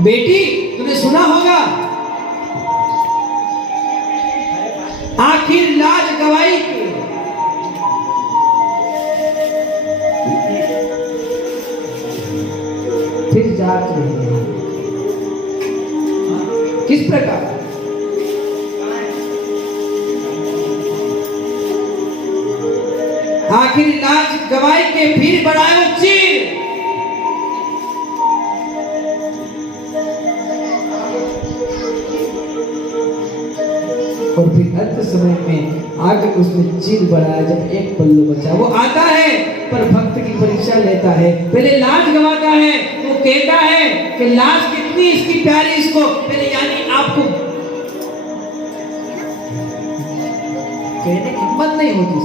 बेटी तूने सुना होगा, आखिर लाज गवाई फिर जात रही। किस प्रकार? आखिर लाज गवाई के फिर बढ़ाए चीर। और फिर अंत समय में आगे उसने चीर बढ़ाया। जब एक पल्लू बचा, वो आता है पर भक्त की परीक्षा लेता है, पहले लाज गवाता है। वो कहता है कि लाज कितनी इसकी प्यारी, इसको पहले यानी आपको कहने की हिम्मत नहीं होती।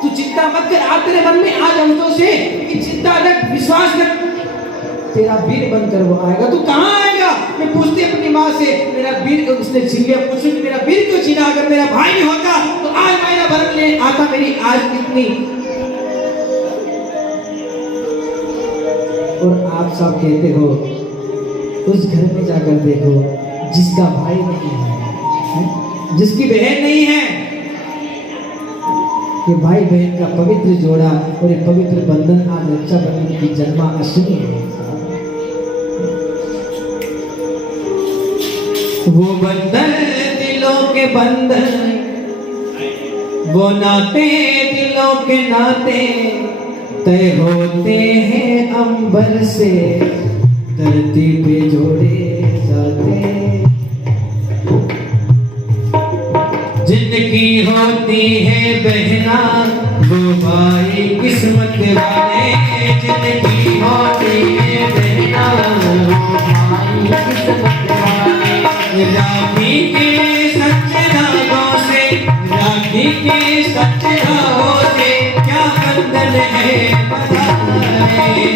तू चिंता मत कर, आप तेरे मन में आज हमजों से कि चिंता रख, विश्वास रख, तेरा वीर बनकर वो आएगा। तू कहाँ आएगा? मैं पूछती अपनी माँ से, मेरा वीर, उसने छीन लिया। पूछूं कि मेरा वीर क्यों छीना? अगर मेरा भाई नहीं होता तो आज मेरा भरत ले आता। मेरी आज कितनी। और आप सब कहते हो उस घर में जाकर देखो जिसका भाई नहीं है, जिसकी बहन नहीं है। ये भाई बहन का पवित्र जोड़ा और ये पवित्र बंधन आज रक्षाबंधन की जन्माष्टमी है। वो बंधन दिलों के बंधन, वो नाते दिलों के नाते, तय होते हैं अंबर से, धरती पे जोड़े जाते। जिनकी होती है बहना वो भाई किस्मत वाले, जिनकी होती है बहना वो भाई किस्मत वाले। राखी के सच्चे धागों से, राखी के सच्चे धागों से क्या बंधन है बताए।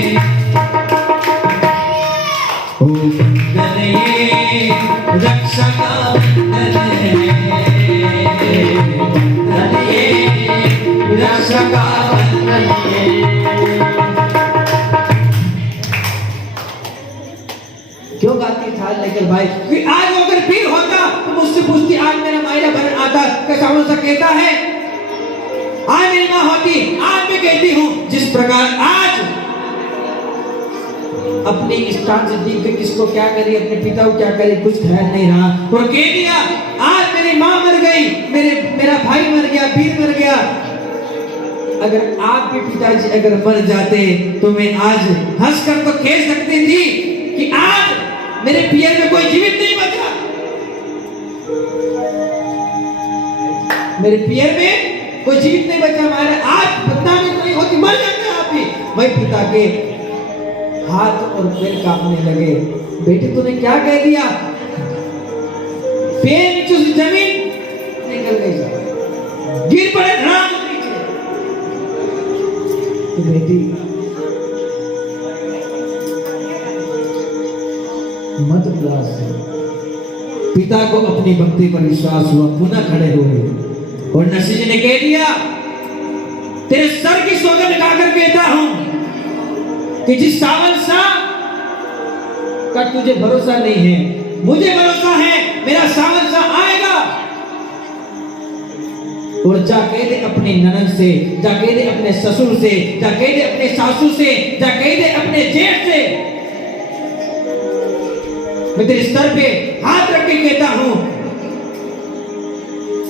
ओ बंधन ये रक्षा का बंधन है, बंधन ये रक्षा का बंधन है। क्यों गाती था लेकर भाई? कि आज वो अगर फिर होता तो मुझसे पूछती, आज मेरा मायरा भरन आता, कैसा उनसा कहता है। आज मेरी माँ होती, आज मैं कहती हूँ जिस प्रकार आज अपनी स्थान से देख के किसको क्या करी, अपने पिता को क्या करी, कुछ ख्याल नहीं रहा। और कह दिया आज मेरी माँ मर गई, मेरा भाई मर गया, वीर मर गया। अगर आपके पिताजी अगर मर जाते तो मैं आज हंसकर तो कह सकती थी कि आज मेरे पियर में कोई जीवित नहीं बचा, मेरे पियर में कोई जीवित नहीं बचा। हमारे आज बदनामी नहीं होती, मर जाते आप भी। वही पिता के हाथ और पैर कांपने लगे। बेटे तूने क्या कह दिया? पैर नीचे से जमीन निकल गई, गिर पड़े धड़ाम नीचे। तो बेटी मत उदास हो। पिता को अपनी भक्ति पर विश्वास हुआ, पुनः खड़े हुए और नरसिंह जी ने कह दिया, तेरे सर की सौगंध खाकर कहता हूं कि जिस सावन शाह का तुझे भरोसा नहीं है, मुझे भरोसा है, मेरा सावन शाह आएगा। और जाके दे अपने ननद से, जाके दे अपने ससुर से, जाके दे अपने सासू से, जाके दे अपने जेठ से, मैं तेरे सर पे हाथ रख के कहता हूं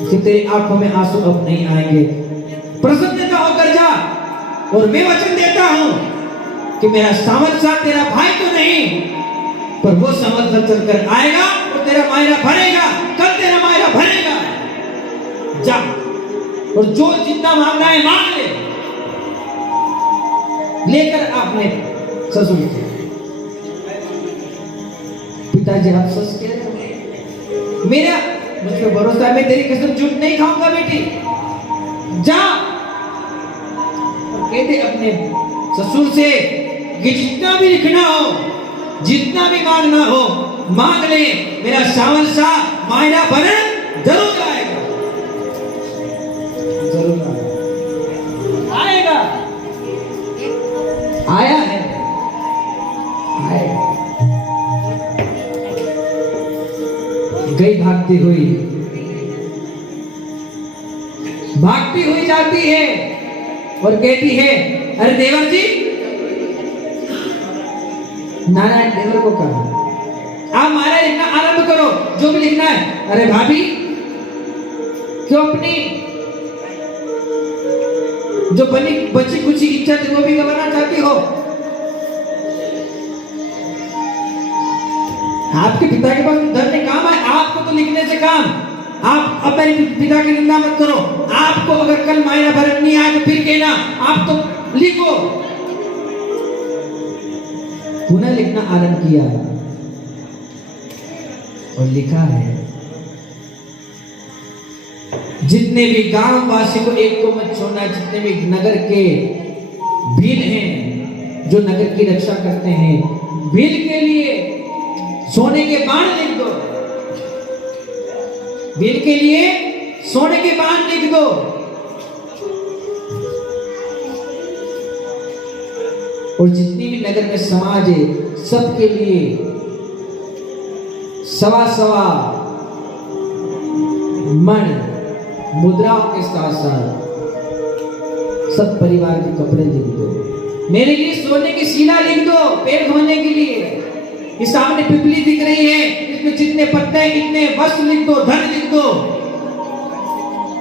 कि तेरी आंखों में आंसू अब नहीं आएंगे। प्रसन्नता होकर जा। और मैं वचन देता हूं कि मेरा सावन शाह तेरा भाई तो नहीं, पर वो सावन चलकर आएगा और तेरा मायरा भरेगा। कल तेरा मायरा भरेगा। जा और जो जितना मांगना है मांग ले। लेकर आपने ससुर से, पिताजी आप सच कह रहे हो, मेरा मुझ पर भरोसा है, मैं तेरी कसम झूठ नहीं खाऊंगा बेटी। जा और कहते अपने ससुर से कि जितना भी लिखना हो, जितना भी मांगना हो मांग ले, मेरा सावन शाह मायरा भरन जरूर आएगा, जरूर आएगा। आया है, आएगा। गई भागती हुई जाती है और कहती है, अरे देवर जी, नारायण देवर को कहा, आप महाराज लिखना आरंभ करो, जो भी लिखना है। अरे भाभी, क्यों अपनी जो बची कुछ इच्छा थी वो भी गवाना चाहती हो? आपके पिता के पास धन नहीं, काम है आपको तो लिखने से काम। आप अब मेरे पिता की निंदा मत करो। आपको अगर कल मायना भरत नहीं आए तो फिर कहना, आप तो लिखो। पुनः लिखना आरंभ किया और लिखा है, जितने भी गांव वासी को एक को मत छोड़ना, जितने भी नगर के भील हैं जो नगर की रक्षा करते हैं, भील के लिए सोने के बाण लिख दो, भील के लिए सोने के बाण लिख दो। और जितनी भी नगर में समाज है सबके लिए सवा सवा मन मुद्राओं के साथ साथ सब परिवार के कपड़े लिख दो। मेरे लिए सोने की शिला लिख दो पैर धोने के लिए। इस सामने पिपली दिख रही है, इसमें जितने पत्ते हैं इतने वस्त्र लिख दो, धन लिख दो।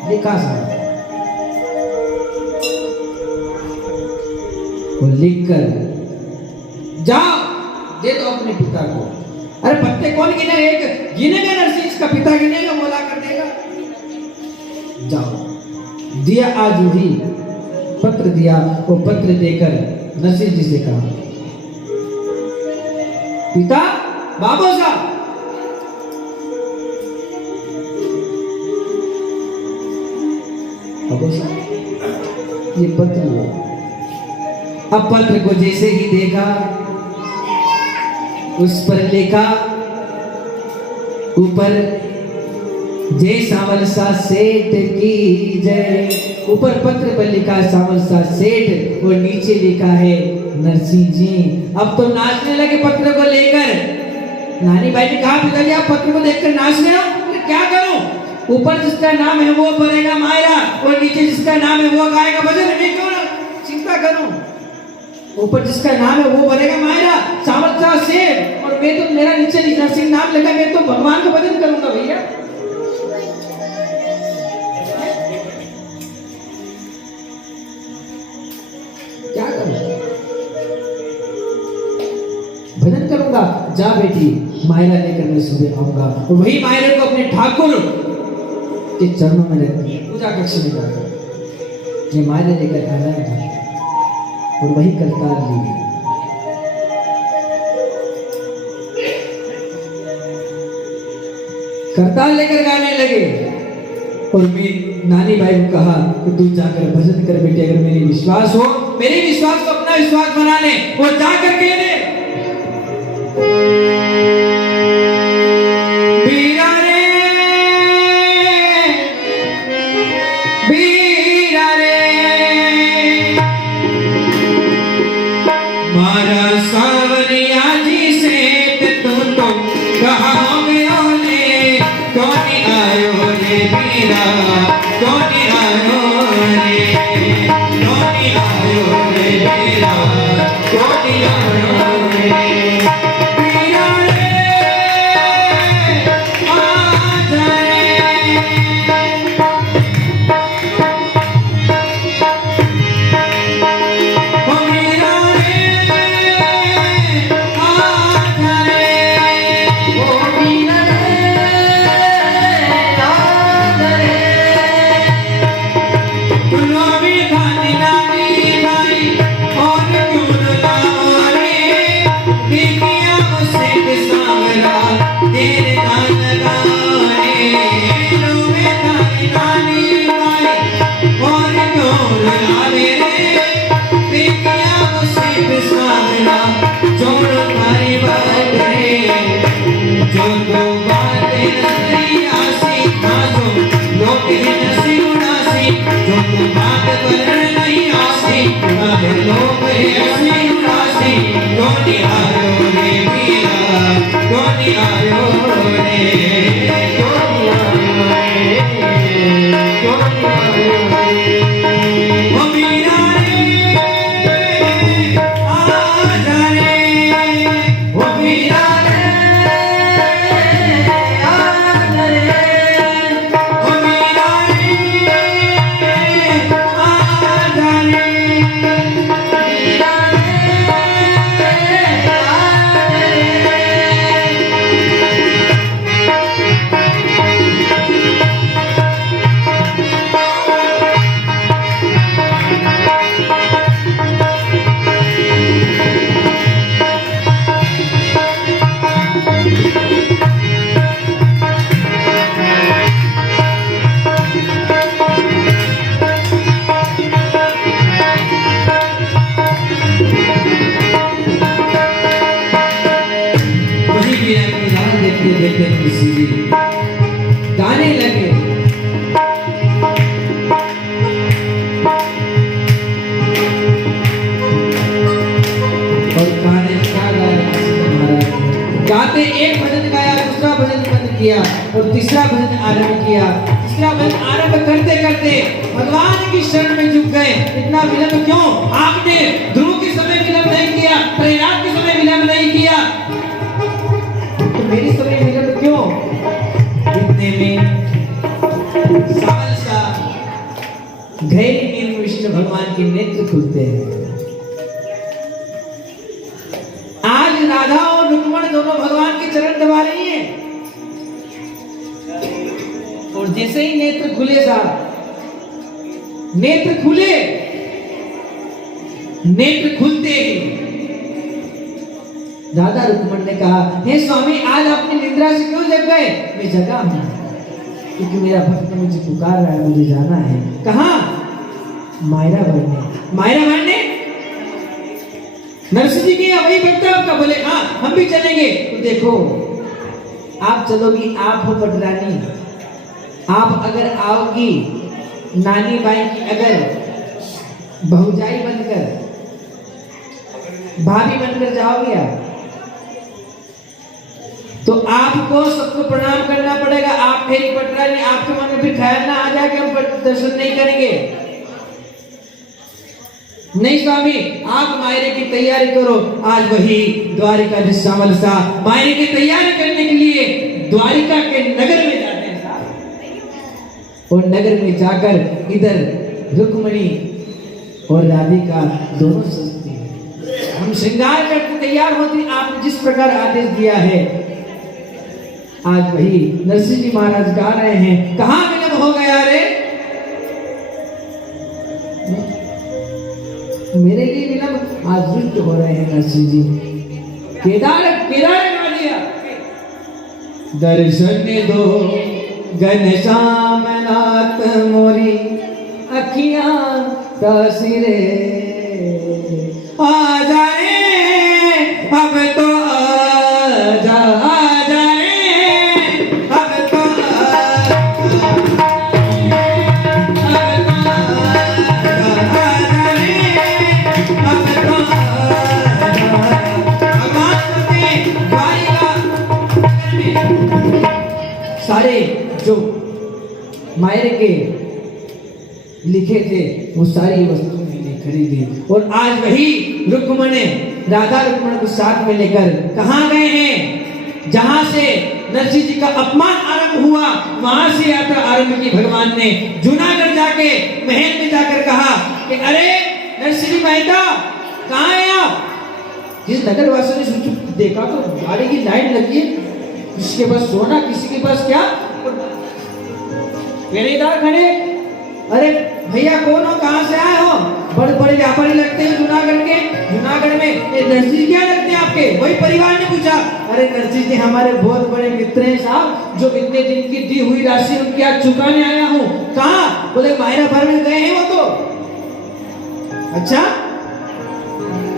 लिखा साहब, वो लिखकर जाओ दे दो अपने पिता को। अरे पत्ते कौन गिनेगा? एक गिनेगा नरसिंह, इसका पिता गिनेगा, बोला कर देगा। जाओ, दिया आज ही पत्र दिया, वो पत्र देकर नरसिंह जी से कहा, पिता बाबू साहब, बाबू साहब ये पत्र लो। अब पत्र को जैसे ही देखा, उस पर लिखा, ऊपर जय सावलसा सेठ की जय। ऊपर पत्र पर लिखा सावलसा सेठ और नीचे लिखा है नरसिंह जी। अब तो नाचने लगे पत्र को लेकर। नानी भाई ने कहा, पिताजी आप पत्र को देखकर नाच रहे हो, क्या करूं? ऊपर जिसका नाम है वो भरेगा मायरा और नीचे जिसका नाम है वो गाएगा भजन। मैं क्यों ना चिंता करूं? ऊपर जिसका नाम है वो भरेगा मायरा सावलसा सेठ, और मैं तो मेरा नीचे नरसिंह नाम लगा, मैं तो भगवान का भजन करूंगा भैया। क्या करूं? भजन करूंगा। जा बेटी, मायरा लेकर मैं सुबह आऊंगा। और वही मायरे को अपने ठाकुर के चरणों में रखती, पूजा कक्ष में जाकर ये मायरे लेकर आना है और वही करतार ली। करतार लेकर गाने लगे और मैं नानी भाई को कहा कि तू जाकर भजन कर बेटे, अगर मेरी विश्वास हो, मेरे विश्वास को अपना विश्वास बना ले और जाकर कह दे, बीरा रे बीरा रे मारा सावरिया जी से तू तो कहाँ गयो ले, कौन आयो रे बीरा, कौन आयो रे, कौन आयो रे बीरा, कौन आयो रे बीरा रे, आ जाए ओ बीरा रे, आ जाए ओ बीरा रे, आ जाए। रोवी धानी नानी भाई और क्यों लगाओ रे, देखिया उसे सावरा तेरे नाम लगाओ रे। रोवी धानी नानी भाई और क्यों लगावे रे, देखिया उसे सावरा जोड़ भाई बात रे। जो तो बातें नजरी आसी खाजो लोग ही नसी उड़ासी, जो तो बात पर नहीं आसी लोग ही नसी उड़ासी। कौन आयो रे बीरा, कौन आयो रे मीरा की राह देखते देखते तुलसी जी गाने लगे। और गाने क्या गाया महाराज, गाते एक भजन गाया, दूसरा भजन बंद किया और तीसरा भजन आरंभ किया। तीसरा भजन आरंभ करते करते भगवान की शरण में झुक गए। इतना विलंब क्यों? आपने ध्रुव के समय विलंब नहीं किया, प्रयाग के समय विलंब नहीं किया, तो मेरी समय विलंब क्यों? इतने में सावल सा गहरी नींद में विष्णु भगवान के नेत्र खुलते हैं। आज राधा और रुक्मण दोनों भगवान के चरण दबा रही हैं और जैसे ही नेत्र खुले साहब, नेत्र खुले, नेत्र खुलते ही राधा रुक्मण ने कहा, हे स्वामी आज आपने निद्रा से क्यों जग गए? मैं जगा हूं क्योंकि मेरा भक्त मुझे पुकार रहा है, मुझे जाना है। कहां? मायरा भरने। मायरा भरने नरसिंह जी की वही भक्त है आपका? बोले हाँ हम भी चलेंगे। तो देखो आप चलोगी, आप हो पटरानी, आप अगर आओगी नानी बाई की अगर बहुजाई बनकर, भाभी बनकर जाओगी आप, तो आपको सबको प्रणाम करना पड़ेगा। आप फेरी पटरानी, आपके मन में फिर ख्याल ना आ जाए कि हम दर्शन नहीं करेंगे। नहीं स्वामी आप मायरे की तैयारी करो। आज वही द्वारिका सावल सा मायरे की तैयारी करने के लिए द्वारिका के नगर में जाते हैं साहब। और नगर में जाकर इधर रुक्मणी और राधिका दोनों सजती हैं, हम श्रृंगार करके तैयार होती। आपने जिस प्रकार आदेश दिया है, आज वही नरसिंह जी महाराज गा रहे हैं। कहां विलंब हो गया रे? मेरे लिए विलंब, आज रुष्ट हो रहे हैं नरसिंह जी। केदार केदार गा दिया। दर्शन दो घनश्याम नाथ मोरी अखियां का सिरे, आ जाए अब तो आजा, आ जाए अब तो सारे जो मायरे के लिखे थे वो सारी वस्तुएं मैंने खरीदी। और आज वही रुक्मण राधा रुक्मण को साथ में लेकर कहां गए हैं? जहां से नरसिंह जी का अपमान आरंभ हुआ, वहां से यात्रा आरंभ की भगवान ने। जूनागढ़ जाके महल में जाकर कहा कि अरे नरसिंह जी मेहता कहां है आप? जिस नगर वासियों ने देखा तो गाड़ी की लाइट लगी है, किसी के पास सोना, किसी के पास क्या, पहरेदार खड़े। अरे भैया कौन हो, कहां से आए हो? बड़े बड़े व्यापारी लगते हैं जूनागढ़ के। जूनागढ़ में नरसिंह क्या लगते हैं आपके? वही परिवार ने पूछा। अरे नरसिंह जी हमारे बहुत बड़े मित्र हैं साहब, जो इतने दिन की दी हुई राशि उनकी आज चुकाने आया हूँ। कहाँ? बोले मायरा भरने गए हैं वो तो। अच्छा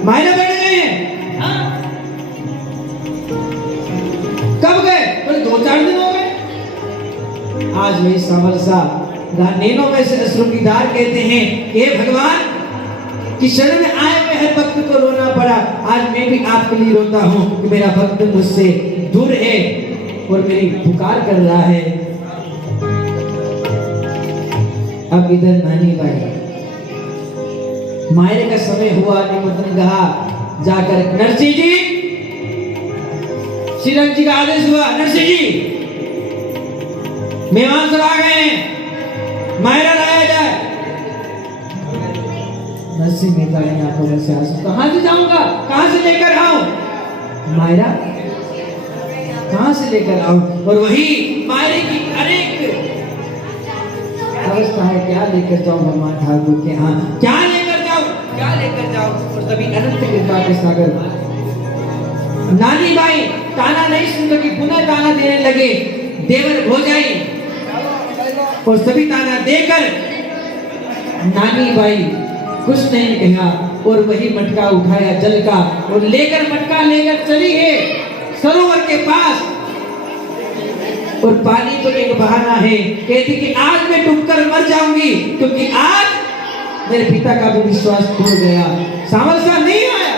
मायरा भरने गए हैं? हाँ। कब गए? बोले 2-4 दिन हो गए। आज वही सावल सा नैनों में से अश्रु की धार कहते हैं, हे भगवान कि शरण में आए हुए हर भक्त को रोना पड़ा। आज मैं भी आपके लिए रोता हूँ कि मेरा भक्त मुझसे दूर है और मेरी पुकार कर रहा है। अब इधर नानी बाई मायरे का समय हुआ, निमंत्रण कहा जाकर नरसिंह जी, श्रीरंग जी का आदेश हुआ, नरसिंह जी मेहमान सब आ गए हैं, मायरा लाया जाए। नरसिंह मेहता ने आंखों से आंसू, कहां से जाऊंगा, कहां से लेकर आऊं मायरा, कहां से लेकर आऊं? और वही मायरे की अनेक अवस्था है, क्या लेकर जाऊं भगवान ठाकुर के यहाँ, क्या लेकर जाऊं, क्या लेकर जाऊं? और तभी अनंत कृपा के सागर नानी बाई ताना नहीं सुन सकी, पुनः ताना देने लगे। देवर भोजाई और सभी ताना देकर नानी बाई कुछ नहीं कहा और वही मटका उठाया जल का और लेकर मटका लेकर चली है सरोवर के के पास, और पानी तो एक बहाना है। कहती कि आज मैं डूबकर मर जाऊंगी, क्योंकि आज मेरे पिता का भी विश्वास टूट गया। सावल सा नहीं आया।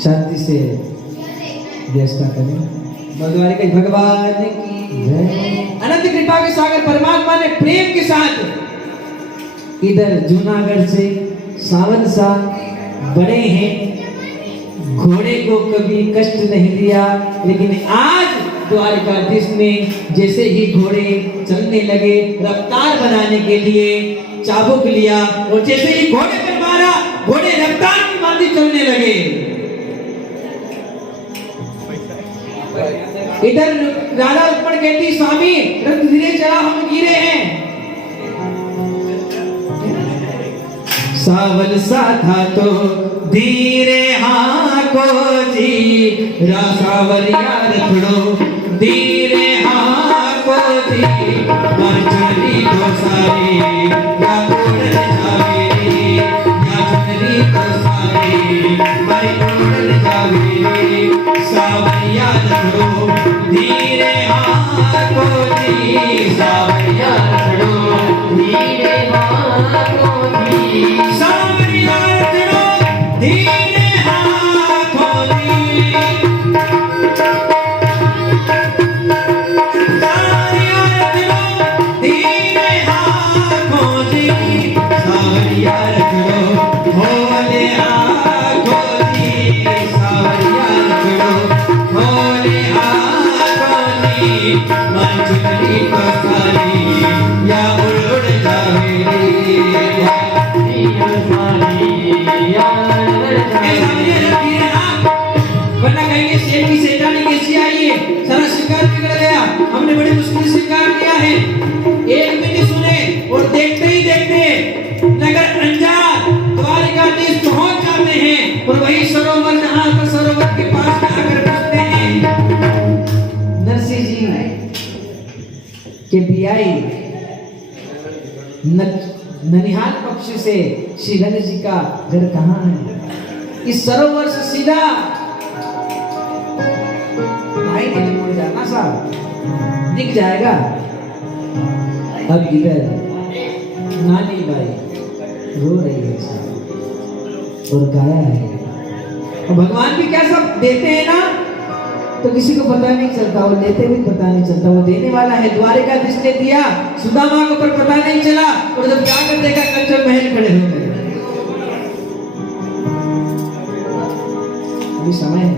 शांति से व्यवस्था करें। भगवान की जय। अनंत कृपा के सागर परमात्मा ने प्रेम के साथ इधर जूनागढ़ से सावन सा बड़े हैं, घोड़े को कभी कष्ट नहीं दिया, लेकिन आज द्वारकाधीश ने जैसे ही घोड़े चलने लगे, रफ्तार बनाने के लिए चाबुक लिया, और जैसे ही घोड़े पर मारा, घोड़े रफ्तार की मांदी चलने लगे। इधर राधा रुक्मण कहती, स्वामी रथ धीरे चला, हम गिरे हैं। सावल सा था तो धीरे हाको जी, रासावरिया रखड़ो धीरे हाको जी, मरचरी तो सारी या उड़न जावेरी, या चुनरी तो सारी मरी उड़न जावेरी, सावरिया रखड़ो धीरे हाको जी, सावरिया रखड़ो धीरे हाको जी, सावरिया रखड़ो धीरे हाको जी, सावरिया रखड़ो धीरे हाको जी, सावरिया रखड़ो भोले हाको जी, सावरिया रखड़ो भोले हाको जी, मंचुरी को सारी या उड़ उड़ जावेरी, वरना कहेंगे शेर की सेठानी कैसी आई है, सारा शिकार बिगड़ गया, हमने बड़ी मुश्किल से शिकार किया है। एक भी नहीं सुने, और देखते ही देखते नगर अंजार द्वारकाधीश पहुंच जाते हैं, और वही सरोवर जहां पर सरोवर के पास आकर बसते हैं। नरसिंह जी के बियाई ननिहाल पक्ष से श्री गणेश जी का घर कहाँ है? इस सरोवर से सीधा भाई नहीं मुड़ जाना साहब, दिख जाएगा। अब इधर नानी बाई रो रही है साहब, और गाया है। और भगवान भी क्या सब देते हैं ना, तो किसी को पता नहीं चलता, वो लेते भी पता नहीं चलता, वो देने वाला है। द्वारकाधीश ने दिया, सुदामा को पर पता नहीं चला, और जब जाकर देखा कंचन महल खड़े हो गए। अभी समय है,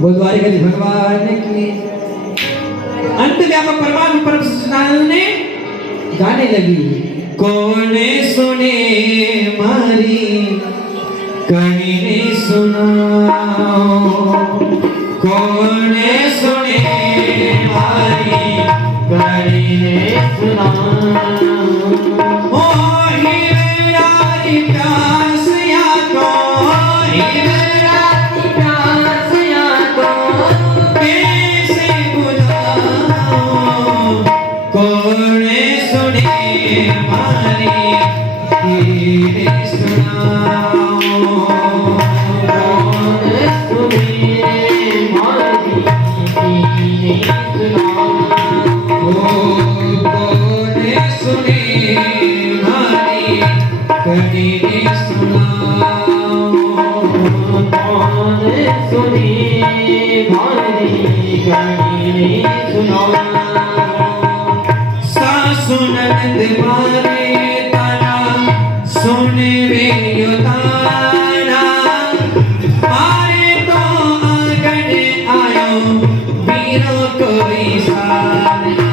वो द्वारकाधीश भगवान की अंत व्यापक परमात्मा परम सच्चिदानंद ने गाने लगी। कौन सुने मारी कहीं सुनाओ, कौन सुने मारी कहीं सुनाओ, ओ हिमेरारी प्यास या को, हिमेरारी प्यास या को कैसे बुझाओ, कौन सुने मारी कहीं सुनाओ, सासुनंद मारे तारा सुने वे यो तारा, मारे तो आंगन आयो वीरो कोई सारना,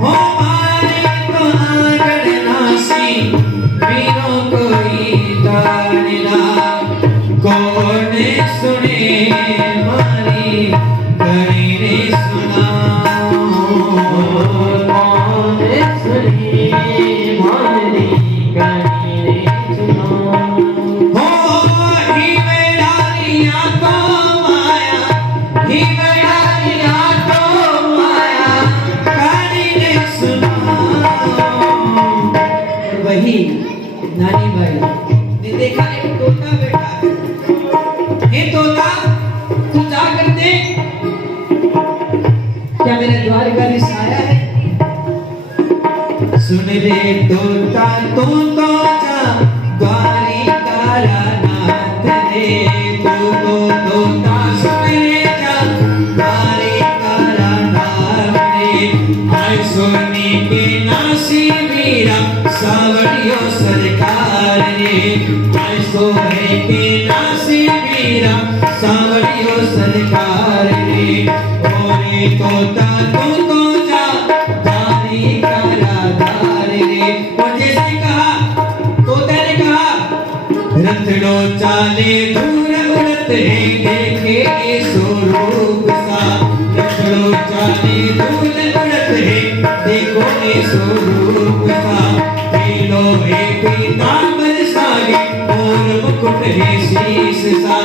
हो मारे तो आंगन नासी वीरो कोई तारना, कौन सुने मारी कहीं सुनाओ, कौन सुने मारी कहीं सुनाओ, हो ही मेरा तो माया, ही मेरा तो माया कहीं सुनाओ। वही नानी भाई ने देखा एक तोता तो जा द्वारिका नाथ रे, तू तो तोता सुने जा द्वारिका नाथ रे। आय सोनी के नासी मीरा सावरियो सरकार रे, आय सोने के नासी मीरा सावरियो सरकार रे। ओरे तोता तो जा द्वारिका धार रे। और जैसे कहा तोता ने कहा, रतड़ो चाले दूर उड़त है देखे ये स्वरूप सा, रतड़ो चाले दूर उड़त है देखो ये स्वरूप सा। पीलो है पीतांबर सागे और मुकुट है शीश सा,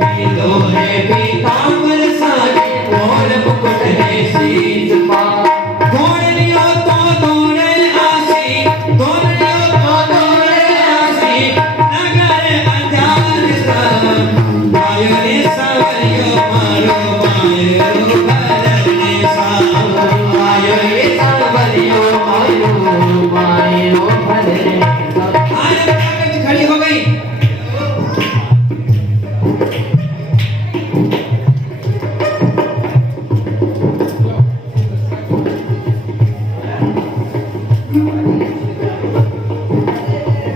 पीलो है पीतांबर सागे और मुकुट है शीश सा। दौड़ लियो तो दौड़े आसी, दौड़ लियो तो दौड़े आसी, नगर अंजार सा। आयो रे सावरियो मारो मायो भरने सा, आयो रे सावरियो मारो मायो भरने सा। आज कागज खड़ी हो गई।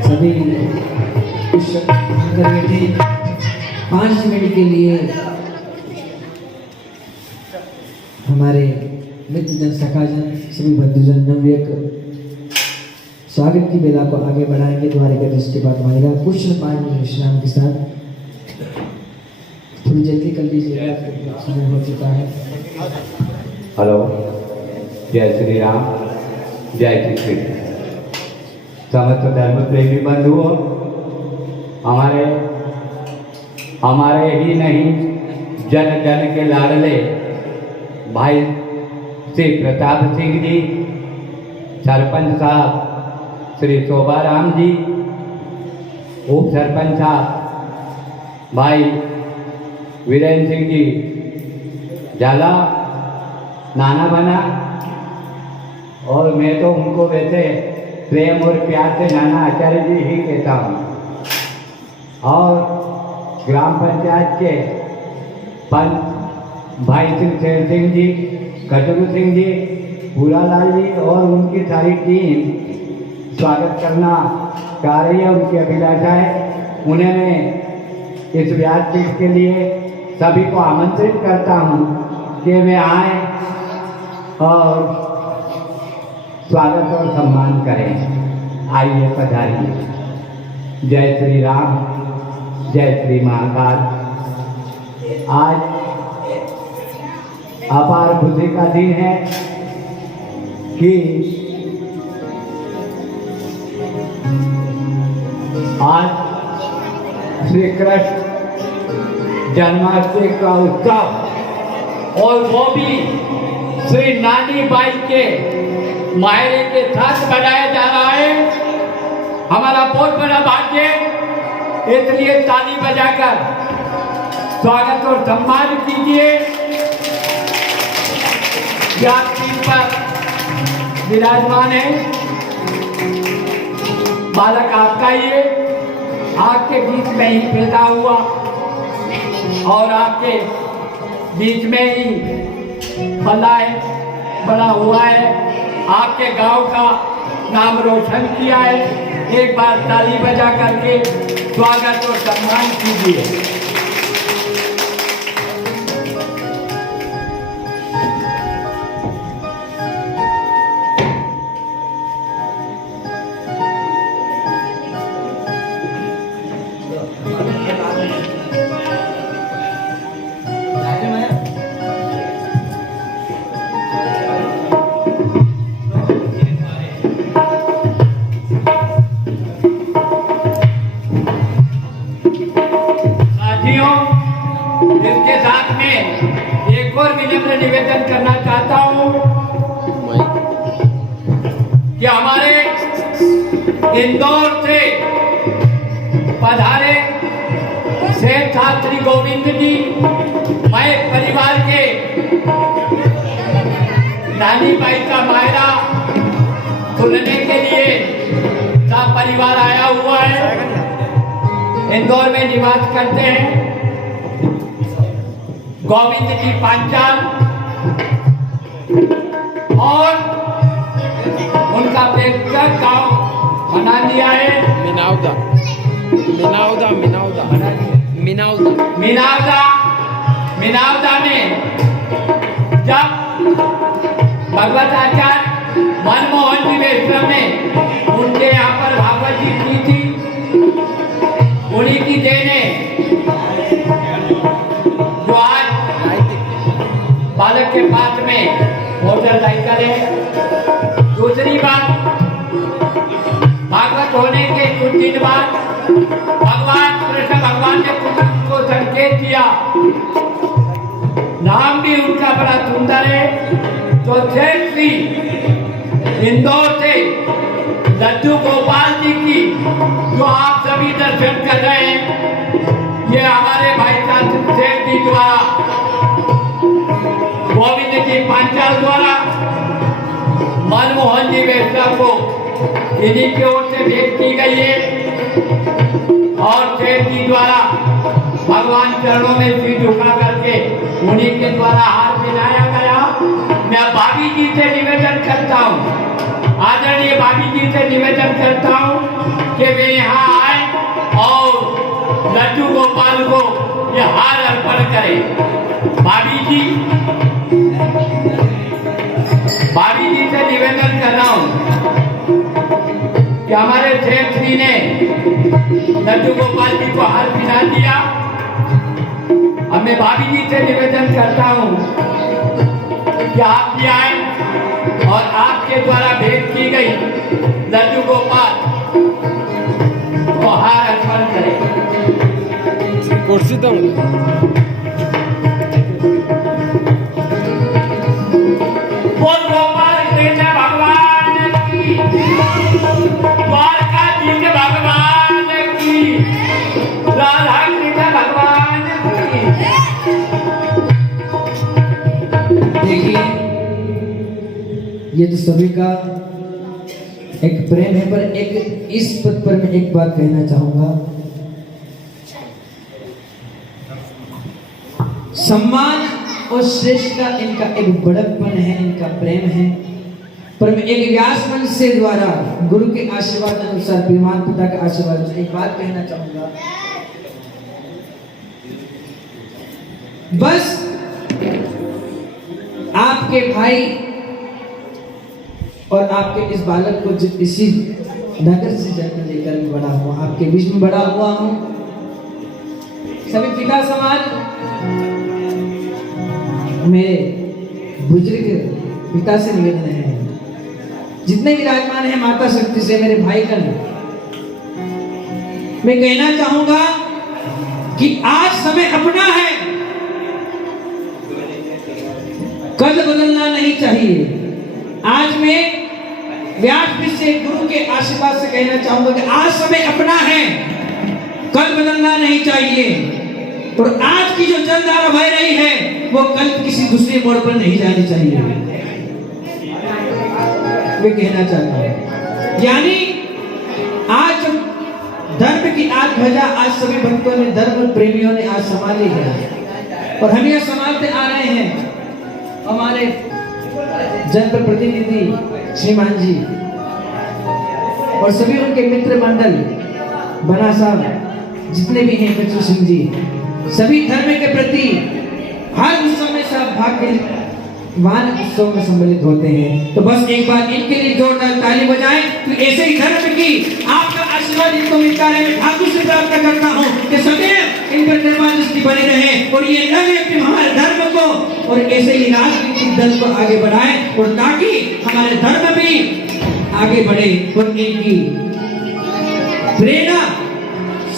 सभी कुछ अंदर बैठे 5 मिनट के लिए हमारे मित्रजन सखाजन सभी बंधुजन नवयुवक स्वागत की बेला को आगे बढ़ाएंगे। द्वारिका जिसके बाद महिला कृष्ण पानी विश्राम के साथ थोड़ी जल्दी कर लीजिएगा, समय हो चुका है। हेलो, जय श्री राम, जय श्री कृष्ण। समस्त धर्म प्रेमी बंधुओं, हमारे ही नहीं जन जन के लाडले भाई श्री प्रताप सिंह जी, सरपंच साहब श्री शोभाराम जी, उप सरपंच साहब भाई वीरेंद्र सिंह जी झाला नाना बना, और मैं तो उनको वैसे प्रेम और प्यार से नाना आचार्य जी ही कहता हूँ। और ग्राम पंचायत के पंच भाई श्री शेर सिंह जी, कटरू सिंह जी, पूरालाल जी और उनकी सारी टीम स्वागत करना चाह रही है, उनकी अभिलाषा है। उन्हें इस व्यासपीठ के लिए सभी को आमंत्रित करता हूँ कि वे आए और स्वागत और सम्मान करें। आइए पधारिए। जय श्री राम, जय श्री महाकाल। आज अपार खुशी का दिन है कि आज श्री कृष्ण जन्माष्टमी का उत्सव, और वो भी श्री नानी बाई के मायरे के साथ मनाया जा रहा है। हमारा बहुत बड़ा भाग्य, इसलिए ताली बजाकर स्वागत और सम्मान कीजिए। व्यासपीठ पर विराजमान है बालक आपका ही है, आपके बीच में ही पैदा हुआ और आपके बीच में ही फला है, बड़ा हुआ है, आपके गांव का नाम रोशन किया है। एक बार ताली बजा करके स्वागत और सम्मान कीजिए। इसके साथ में एक और विनम्र निवेदन करना चाहता हूं कि हमारे इंदौर से पधारे सेठ शास्त्री गोविंद जी मैं परिवार के नानी बाई का मायरा सुनने के लिए परिवार आया हुआ है, इंदौर में निवास करते हैं। गोविंद जी पांचाल और उनका बेटा गांव बना लिया है मिनाउदा मिनाउदा में जब भगवत आचार्य मनमोहन जी वैष्णव ने उनके यहाँ पर भागवत जी की थी, उन्हीं की देन है जो आज बालक के पास में मोटरसाइकिल है। दूसरी बात, भागवत होने के कुछ दिन बाद भगवान कृष्ण भगवान ने को संकेत दिया, नाम भी उनका बड़ा सुंदर है। तो जय श्री इंदौर से लड्डू गोपाल जी की जो आप सभी दर्शन कर रहे हैं, ये हमारे भाई साहब शेख जी द्वारा, गोविंद जी पांचाल द्वारा मनमोहन जी वैष्णव को इन्हीं की ओर से भेंट की गई है और शेख जी द्वारा भगवान चरणों में सिर झुका करके उन्हीं के द्वारा हाथ मिलाया गया। मैं भाभी जी से निवेदन करता हूँ, आदरणीय भाभी जी से निवेदन करता हूँ कि वे यहाँ आए और लड्डू गोपाल को ये हार अर्पण करें। भाभी जी से निवेदन कर रहा हूँ कि हमारे शेख श्री ने लड्डू गोपाल जी को हार पिला दिया। अब मैं भाभी जी से निवेदन करता हूँ कि आप भी आए और आपके द्वारा भेंट की गई लड्डू गोपाल को हार अर्पण करें। कुर्सी तो बोल गोपाल कृष्ण भगवान की, द्वारकाधीश भगवान की, राधा कृष्ण भगवान की। देखिए, ये तो सभी का एक प्रेम है, पर एक इस पद पर मैं एक बात कहना चाहूंगा। सम्मान और श्रेष्ठ का इनका एक बड़प्पन है, इनका प्रेम है, पर मैं एक व्यास मंच से द्वारा गुरु के आशीर्वाद अनुसार, विमान पिता के आशीर्वाद से एक बात कहना चाहूंगा। बस आपके भाई और आपके इस बालक को इसी नगर से जन्म लेकर बड़ा हुआ, आपके बीच में बड़ा हुआ हूं। सभी पिता समाज मेरे बुजुर्ग पिता से निवेदन है, जितने विराजमान हैं माता शक्ति से, मेरे भाई का मैं कहना चाहूंगा कि आज समय अपना है, कद बदलना नहीं चाहिए। आज मैं व्यास से गुरु के आशीर्वाद से कहना चाहूंगा कि आज समय अपना है, कद बदलना नहीं चाहिए। और आज की जो जलधारा बह रही है वो कल किसी दूसरे मोड़ पर नहीं जानी चाहिए, मैं कहना चाहता हूं। यानी आज धर्म की आज ध्वजा आज सभी भक्तों ने, धर्म प्रेमियों ने आज संभाली है और हम यह संभालते आ रहे हैं। हमारे जनप्रतिनिधि श्रीमान जी और सभी उनके मित्र मंडल, बना साहब, जितने भी हैं, बच्चू सिंह जी, सभी धर्म के प्रति हर उत्सव में सब भाग्यवान उत्सव में सम्मिलित होते हैं। तो बस एक बार इनके लिए जोरदार ताली बजाएं। तो ऐसे ही धर्म की आपका आशीर्वाद इनको मिलता रहे। मैं ठाकुर से प्रार्थना करता हूँ कि सदैव इन पर कृपा दृष्टि बनी रहे और ये लगे कि हमारे धर्म को और ऐसे ही राजनीतिक दल को आगे बढ़ाएं और ताकि हमारे धर्म भी आगे बढ़े और इनकी प्रेरणा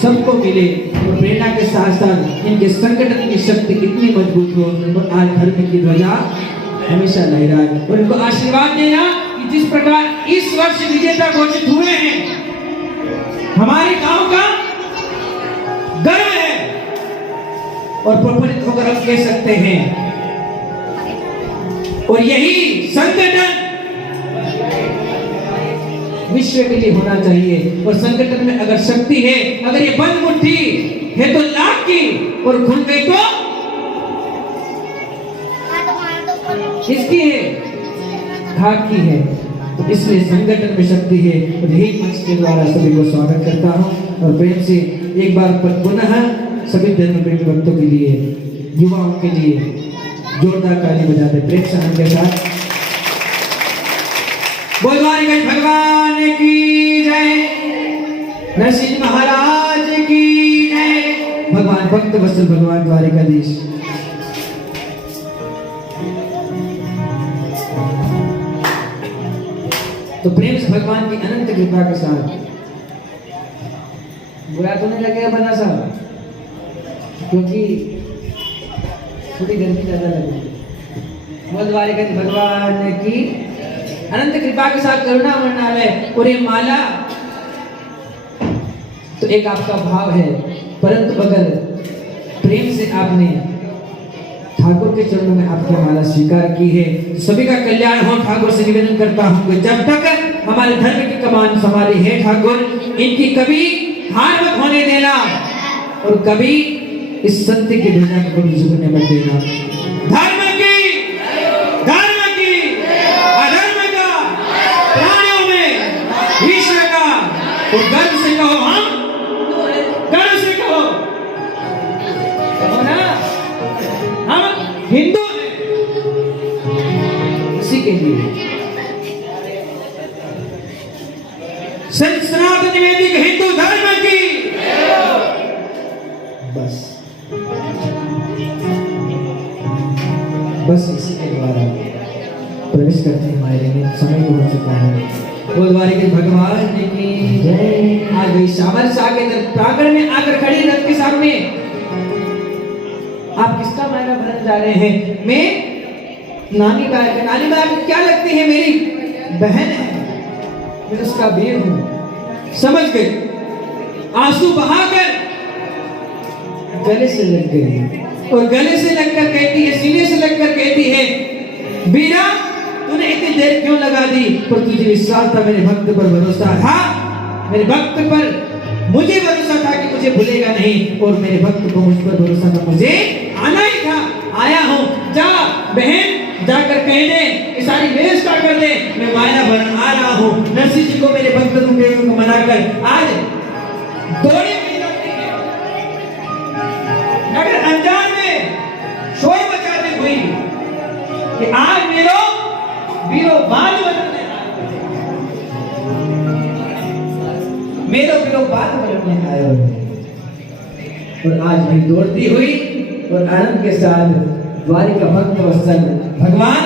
सबको मिले और प्रेरणा के साथ साथ इनके संगठन की शक्ति कितनी मजबूत हो और आज धर्म की ध्वजा हमेशा लहराए। और इनको आशीर्वाद देना कि जिस प्रकार इस वर्ष विजेता घोषित हुए हैं, हमारे गांव का गर्व है और प्रफुल्लित होकर हम कह सकते हैं। और यही संगठन विश्व के लिए होना चाहिए। और संगठन में अगर शक्ति है, अगर ये बंद मुट्ठी है तो लाख की, और खुल गई तो किसकी है? खाक की है। तो इसलिए संगठन में शक्ति है। और यही मंच के द्वारा सभी को स्वागत करता हूँ और प्रेम से एक बार पुनः सभी धर्म प्रेमी भक्तों के लिए, युवाओं के लिए जोरदार ताली बजाते प्रेम से उनके साथ। बोल द्वारिकाधीश भगवान की जय, नरसिंह महाराज की जय। भगवान भक्त वत्सल भगवान द्वारिकाधीश। तो प्रेम से भगवान की अनंत कृपा के साथ, बुरा तो नहीं लगेगा बना साहब, क्योंकि थोड़ी गर्मी ज्यादा लगी। बोल द्वारिकाधीश भगवान की अनंत कृपा के साथ करुणा वर्णालय। और ये माला तो एक आपका भाव है, परंतु अगर प्रेम से आपने ठाकुर के चरणों में आपकी माला स्वीकार की है, सभी का कल्याण हो। ठाकुर से निवेदन करता हूं कि जब तक हमारे धर्म की कमान संभाली है ठाकुर, इनकी कभी हार मत होने देना और कभी इस सत्य की ध्वजा को कभी झुकने मत देना। धर्म की अधर्म का, प्राणियों में ईश्वर का। तो गर्व से कहो, हम गर्व से कहो ना, हम हिंदू हैं। उसी के लिए सनातन वैदिक हिंदू धर्म की बस इसी के द्वारा प्रवेश करते हैं हमारे में समय हो चुका है। बोल द्वारिकाधीश भगवान की जय। आ गई सामर आगे प्रांगण में आकर खड़ी रथ के सामने। आप किसका मायना भरने जा रहे हैं? मैं नानी बाई। नानी बाई क्या लगती है? मेरी बहन है, मैं उसका वीर हूं। समझ गए? आंसू बहाकर गले से लग गई, और गले से लगकर कहती है, सीने से लगकर कहती है, बीरा तूने इतनी देर क्यों लगा दी? पर तुझे विश्वास था, मेरे भक्त पर भरोसा था, मेरे भक्त पर मुझे भरोसा था कि मुझे भूलेगा नहीं, और मेरे भक्त को मुझ पर भरोसा था, मुझे आना ही था। आया हूँ। जा बहन, जाकर कह दे कि सारी व्यवस्था कर दे, मैं माया भरन आ रहा हूँ। नरसिंह जी को मेरे भक्त को मनाकर आज दौड़े नगर अंजान में शोर मचाते हुई कि आज वीरो बात बदलने आए हो। और आज भी दौड़ती हुई और आनंद के साथ द्वारिका भक्त वत्सल भगवान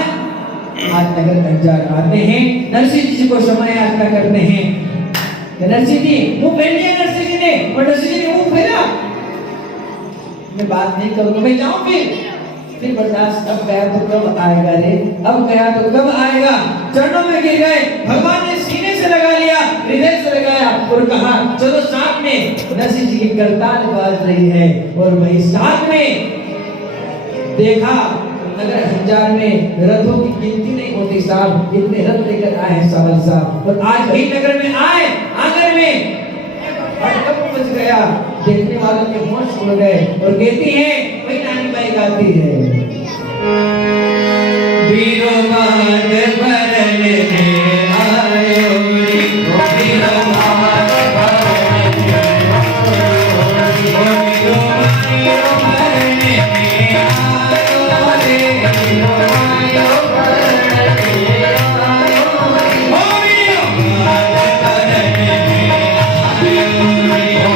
आज नगर अंजार आते हैं। नरसिंह जी को समय याचना करते हैं। नरसिंह जी मुंह फेर लिया, नरसिंह जी ने, और नरसिंह जी ने मुंह फेरा। मैं बात नहीं करूंगा, मैं जाऊं फिर बर्दाश्त अब गया तो कब आएगा रे, अब गया तो कब आएगा। चरणों में गिर गए। भगवान ने सीने से लगा लिया, हृदय से लगाया और कहा चलो साथ में। नरसिंह जी की करताल बाज रही है और वही साथ में देखा नगर अंजार में रथों की गिनती नहीं होती साहब, इतने रथ लेकर आए हैं सावल साहब। और आज वही नगर में आए, आंगन में हड़कंप मच गया। देखने वालों के होश उड़ गए और कहती है, वही नानी बाई गाती है, वीरो मान भरने आयो रे, वीरो मान भरने आयो रे, वीरो मान भरने आयो रे, वीरो मान भरने आयो रे, ओ वीरो मान भरने आयो रे, वीरो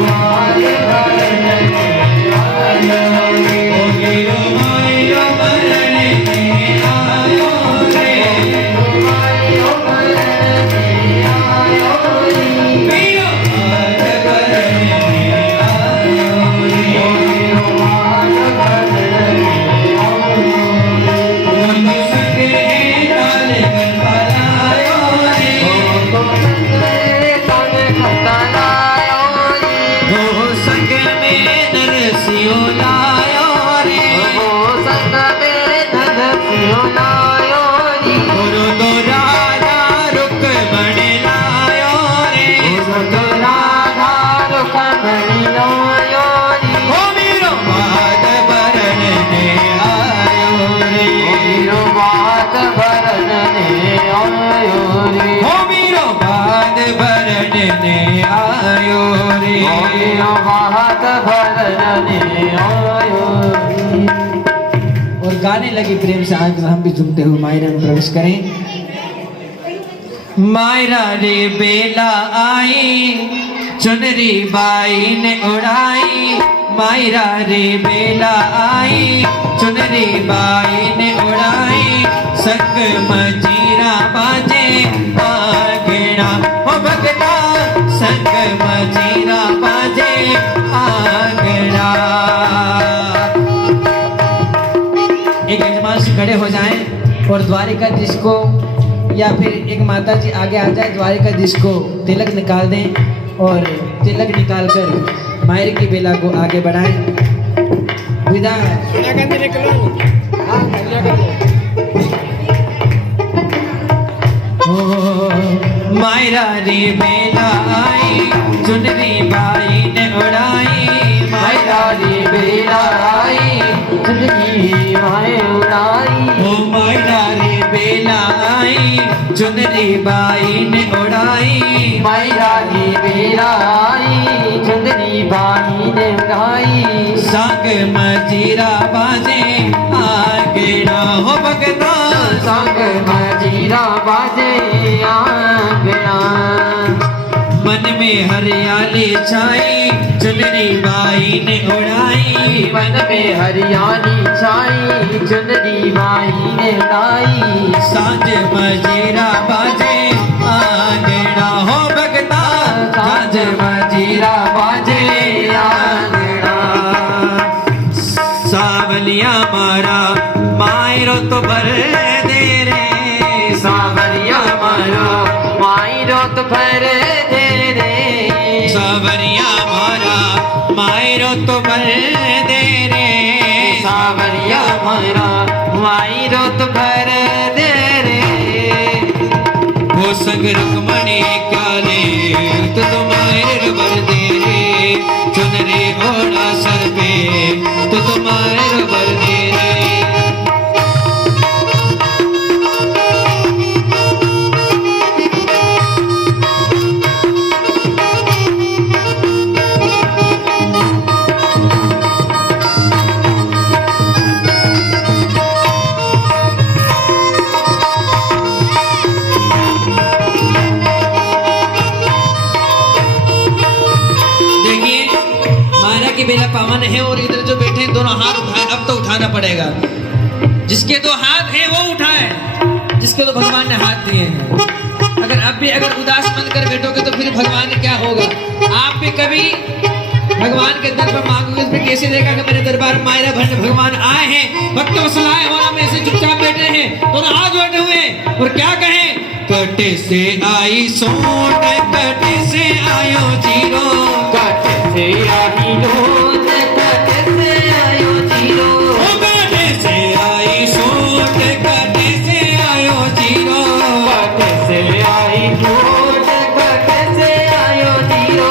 मान भरने आयो रे, ओ वीरो मान हाथ भरने आयो। और गाने लगी प्रेम से। आज हम भी झूमते हुए मायरा में प्रवेश करें। मायरा रे बेला आई, चुनरी बाई ने उड़ाई। मायरा रे बेला आई, चुनरी बाई ने उड़ाई। संग मजीरा बाजे आंगना हो भगता, संग मजीरा बाजे आंगना। एक यजमान से खड़े हो जाएं और द्वारिकाधीश को या फिर एक माता जी आगे आ जाए, द्वारिकाधीश को तिलक निकाल दें और तिलक निकालकर मायर की बेला को आगे बढ़ाएं। विदा मायरा रे बेला आई, चुनरी बाई ने उड़ाई। मायरा रे बेला आई, चुनरी बाई उड़ाई। ओ मायरा रे बेला आई, चुनरी बाई ने उड़ाई। मायरा रे बेला आई, चुनरी बाई ने उड़ाई। संग मजीरा बाजे आंगना हो भगता, संग मजीरा बाजे आंगना। मन में हरियाली छाई, चुनरी बाई ने उड़ाई। मन में हरियाली छाई, चुनरी बाई ने उड़ाई। सांझ मजीरा बाजे आंगना हो भगता, सांझ मजीरा बाजे आंगना। सावलिया मारा मायरो तो भर दे रे। सावरिया मारा मायरो तो भर दे रे। सावरिया मारा मायरो तो भर दे रे। सावरिया मारा मायरो तो भर दे रे। वो संग रुक्मणी काले तो तुम्हारे भर दे रे। चुनरी घोड़ा सर पे तो तुम्हारे भर दे रे। बेला पावन है और इधर जो बैठे हैं दोनों हाथ उठाए। अब तो उठाना पड़ेगा। जिसके दो हाथ हैं वो उठाए, जिसके तो भगवान ने हाथ दिए हैं। अगर अब भी अगर उदास मन कर बैठोगे तो फिर भगवान क्या होगा। आप भी कभी भगवान के दर पर मांगोगे तो कैसे देखा कि मेरे दरबार में मायरा भरने भगवान आए हैं, भक्त वसलाए होना में से चुपचाप बैठे हैं, दोनों हाथ बैठे हुए और क्या कहें। कटे से आई सोट, कटे से आयो जीरो। कटे से आई लोट, कटे से आयो जीरो। कटे से आई सोट, कटे से आयो जीरो। कटे से आई लोट, कटे से आयो जीरो।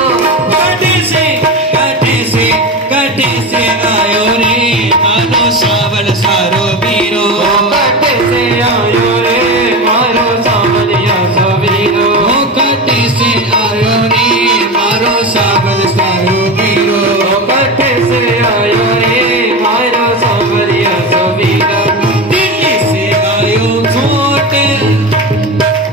कटे से आयो रे मानो सावल सारो बीरो। कटे से आयो रे मारो सावलिया सबीरो। कटे से आयो रे मारो सावल सारो बीरो। कटे से आयो रे मारो सावलिया सबीरो। दिल्ली से आयो सोट,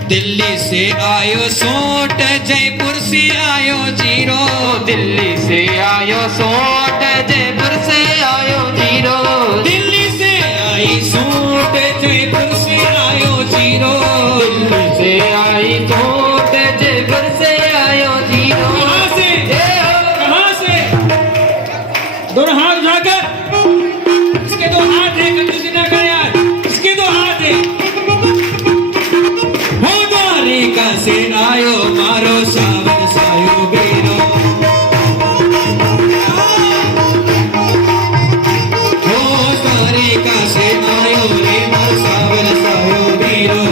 दिल्ली से आयो सोट, जयपुर से आयो जीरो। दिल्ली से आयो सोट, जयपुर से आयो जीरो। दिल्ली से आई सोट, जयपुर से आयो जीरो। दिल्ली से आई सोट, जयपुर से आयो जीरो। कहाँ से? कहाँ से? दोनों हाथ उठाकर, इसके दो हाथ हैं, कंजूसी ना कर यार, इसके दो हाथ हैं। हो द्वारिका से आयो मारो सावन सायो बीरो। हो द्वारिका से आयो रे मारो सावन सायो बीरो।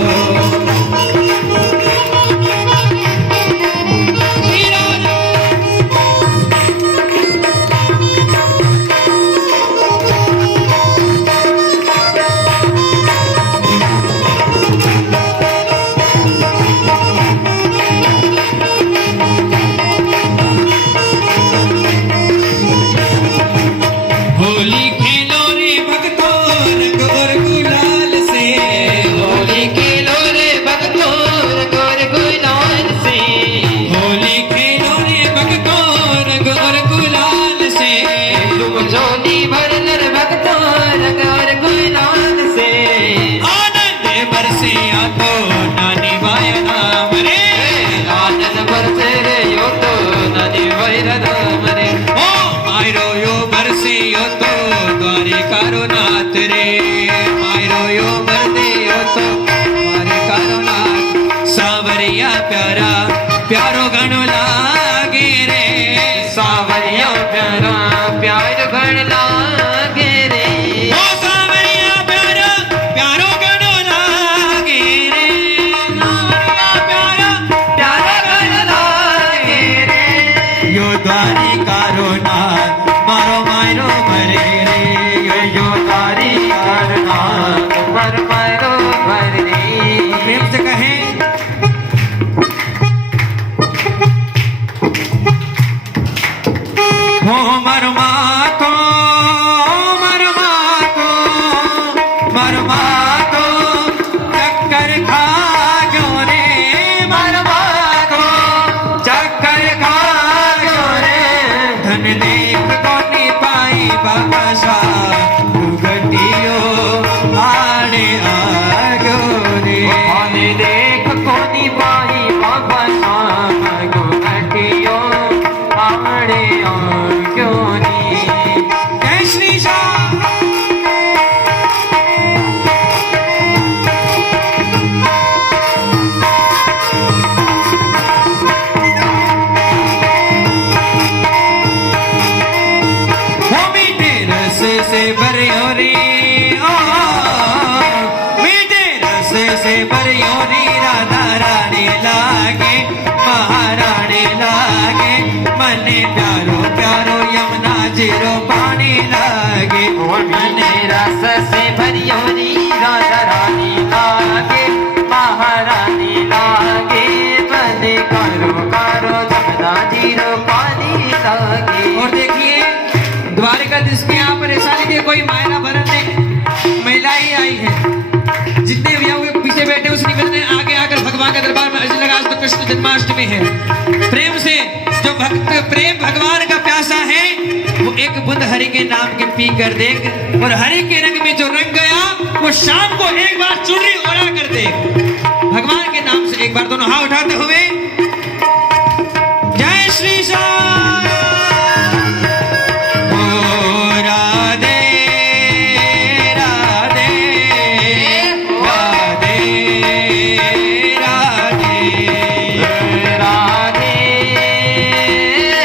जन्माष्टमी है। प्रेम से जो भक्त प्रेम भगवान का प्यासा है वो एक बूंद हरि के नाम के पी कर देख, और हरि के रंग में जो रंग गया वो शाम को एक बार चुनरी ओढ़ा कर दे। भगवान के नाम से एक बार दोनों हाथ उठाते हुए जय श्री श्याम। ओ राधे राधे राधे राधे राधे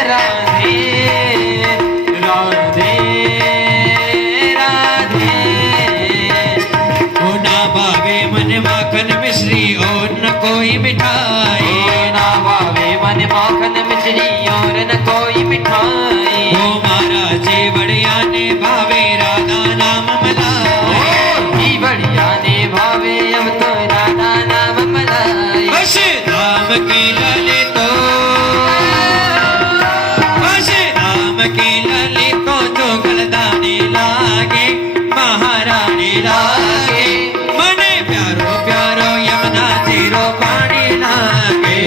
राधे राधे राधे। ओ ना भावे मन माखन मिश्री और न कोई मिठाई, ना भावे मन माखन मिश्री और न कोई मिठाई। ओ महाराज जी बढ़िया ने भावे राधा नाम मलाई, ही बढ़िया ने भावे अब तो राधा नाम मलाई। बस धाम की लाले तो, बस धाम की लाले तो जो गलदाने लागे महारानी लागे, मने प्यारो प्यारो यमुना तेरो पानी लागे।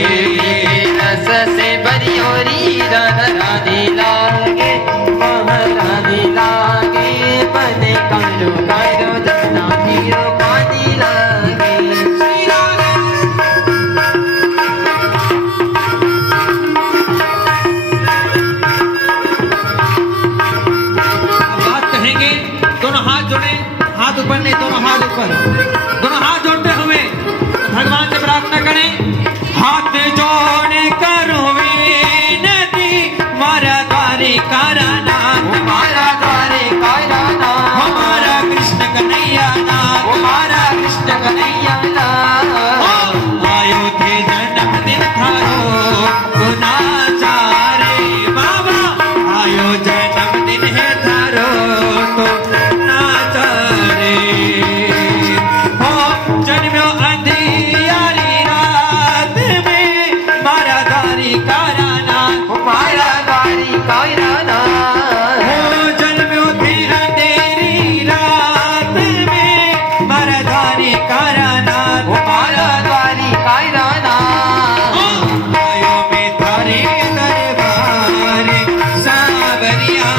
रस से बरियोरी राधा रानी लागे महारानी लागे, बने कालो कालो जमुना तीरो पानी लागे। बात कहेंगे, दोनों हाथ जोड़े, हाथ ऊपर नहीं, दोनों हाथ ऊपर, दोनों हाथ जोड़ते हुए भगवान से प्रार्थना करें। हाथ जोड़े करो नदी मारा द्वारे कारानाथ, हमारा द्वारे कायरा नाम, हमारा कृष्ण कन्हैया नाथ, हमारा कृष्ण कन्हैया नाम। आयो थे जन्मदिन थारो गुनाचारे बाबा, आयो जन्मदिन है थारो तो नाचारे। हो जन्म्यो अंधियारी रात में मारा द्वारी कारानाथ, हमारा द्वारी कायरा नाम, हो जन्म्यो थी अंधेरी रात में मारा द्वारी कारानाथ। हमारा द्वारी कायरा नाम। आयो में थारे दरबार सावरिया,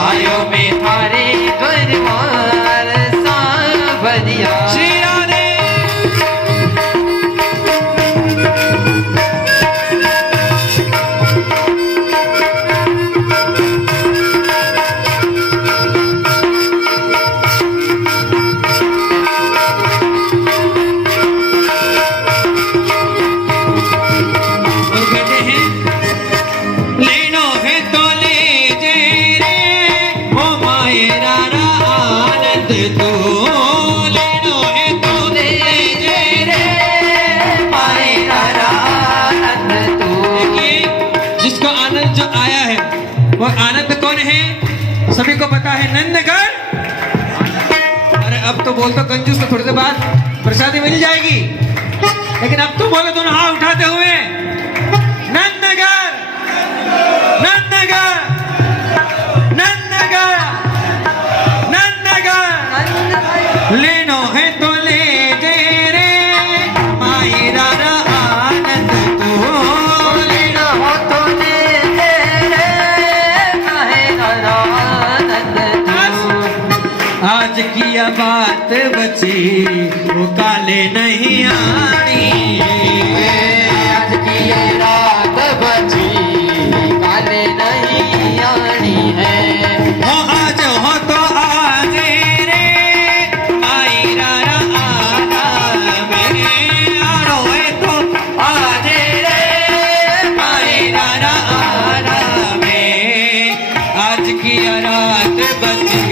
आयो में थारे दरबार सांवरिया। श्री राधे। और कहते हैं लेनो है तो ले जे रे ओ मायरा रा आनंद तू, लेनो है तो ले जे रे मायरा रा आनंद तू। देखिए जिसका आनंद जो आया है वो आनंद कौन है सभी को पता है, नंदगढ़। अरे अब तो बोल तो कंजूस, तो थोड़ी देर बाद प्रसादी मिल जाएगी, लेकिन अब तो बोले दोनों हाथ उठाते हुए नंदनगर नंदनगर नंदनगर नंदनगर। लेनो है तो ले जे रे मायरा रा आनंद तू, लेना हो तो ले रे कायरा आनंद तू। आज किया बात बची वो काले नहीं आनी, आज की ये रात बची काले नहीं आनी है। हो आज हो तो आज रे मायरा रा आना में, आरो है तो आज रे मायरा रा आना में। आज की रात बची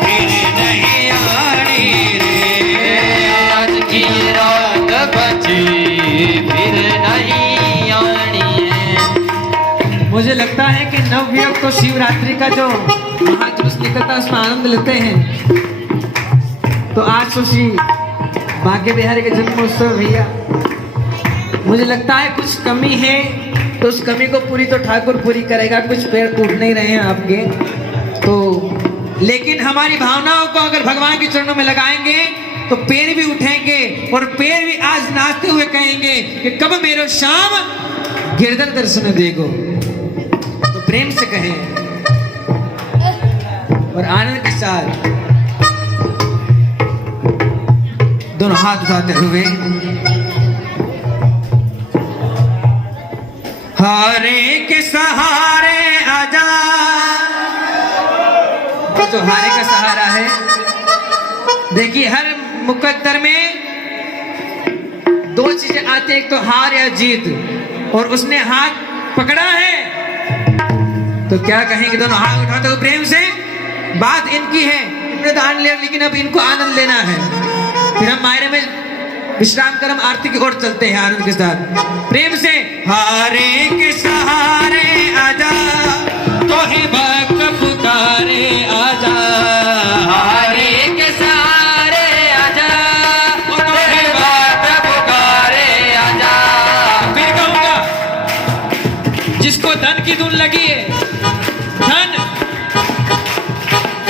फिर नहीं आनी रे, आज की ये रात बची फिर नहीं आनी है। मुझे लगता है कि नवयुवक तो शिवरात्रि का जो महाजुलूस निकलता है उसमें आनंद लेते हैं। तो आज तो श्री भाग्य बिहारी के जन्मोत्सव भैया, मुझे लगता है कुछ कमी है तो उस कमी को पूरी तो ठाकुर पूरी करेगा। कुछ पैर टूट नहीं रहे हैं आपके तो, लेकिन हमारी भावनाओं को अगर भगवान के चरणों में लगाएंगे तो पैर भी उठेंगे और पैर भी आज नाचते हुए कहेंगे कि कब मेरो श्याम गिरधर दर्शन देगो। तो प्रेम से कहें और आनंद के साथ दोनों हाथ उठाते हुए हारे के सहारे आजा। जो हारे का सहारा है, देखिए हर मुकद्दर में दो चीजें आती है, एक तो हार या जीत, और उसने हाथ पकड़ा है तो क्या कहेंगे, दोनों हाथ उठाते हुए प्रेम से। बात इनकी है, इन्होंने तो आनंद लिया, लेकिन अब इनको आनंद लेना है। फिर हम मायरे में विश्राम कर हम आरती की ओर चलते हैं आनंद के साथ। प्रेम से हारे के सहारे आजा, तो है भक्त पुकारे आजा। हारे के सहारे आजा, तो है भक्त पुकारे आजा। फिर कहूंगा जिसको धन की धुन लगी है, धन